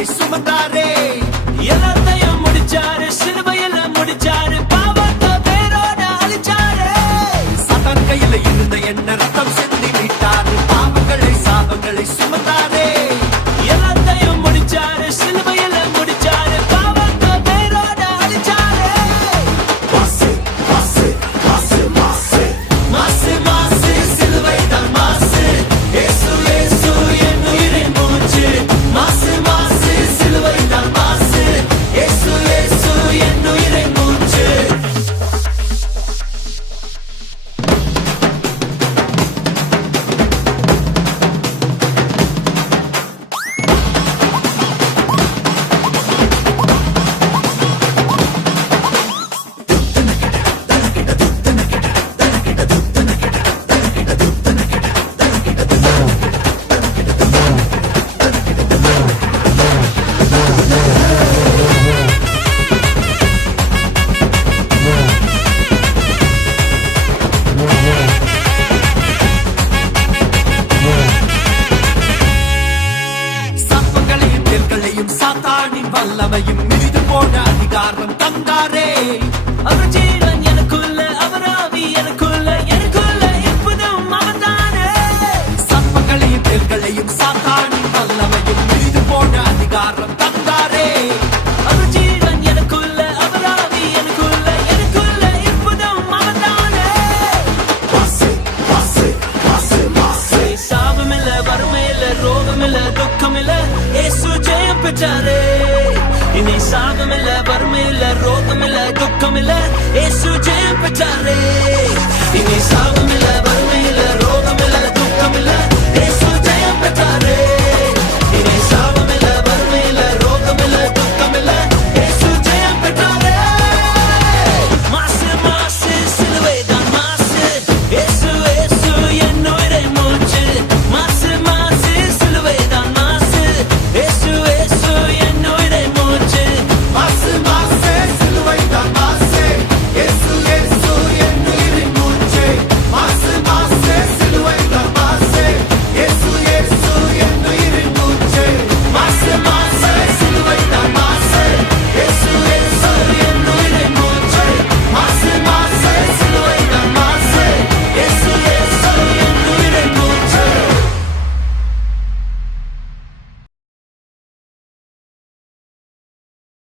சாபங்களை சுமந்தாரே எல்லாத்தையும் முடிச்சாரு சிலுவையில முடிச்சாரு பாவத்தை பேரோட அழிச்சாரு சாத்தான் கையில இருந்த என்ன ரத்தம் சிந்தி மீட்டாரு பாவங்களை சாபங்களை சுமந்தாரே எல்லாத்தையும் முடிச்சாரு சிலுவையில முடிச்சாரு பாவத்தை பேரோட அழிச்சாரு மாசு மாசு மாசு மாசு மாசு மாசு சிலுவைதான் மாசு இயேசு இயேசு என் உயிரின் மூச்சு மாசு மாசு சிலுவைதான் மாசு இயேசு இயேசு என் உயிரின் மூச்சு சப்பங்களையும் தேர்களையும் சாத்தானின் வல்லமையும் மிதித்து போன அதிகாரம் தந்தாரே அவர் ஜீவன் எனக்குள்ள அவர் ஆவி எனக்குள்ள எனக்குள்ள எப்பதும் அவர்தானே சப்பங்களையும் தேர்களையும் சாத்தானின் வல்லமையும் மிதித்து போன அதிகாரம் தந்தாரே அவர் ஜீவன் எனக்குள்ள அவர் ஆவி எனக்குள்ள எனக்குள்ள எப்பதும் அவர்தானே மாசு மாசு மாசு மாசு சாபமில்ல வறுமையில்ல ரோகமில்ல துக்கமில்ல இயேசு ஜெயம் பெற்றாரே இனி சாபமில்ல வறுமையில்ல ரோகமில்ல துக்கமில்ல இயேசு ஜெயம் பெற்றாரே இனி சாபமில்ல வறுமையில்ல ரோகமில்ல துக்கமில்ல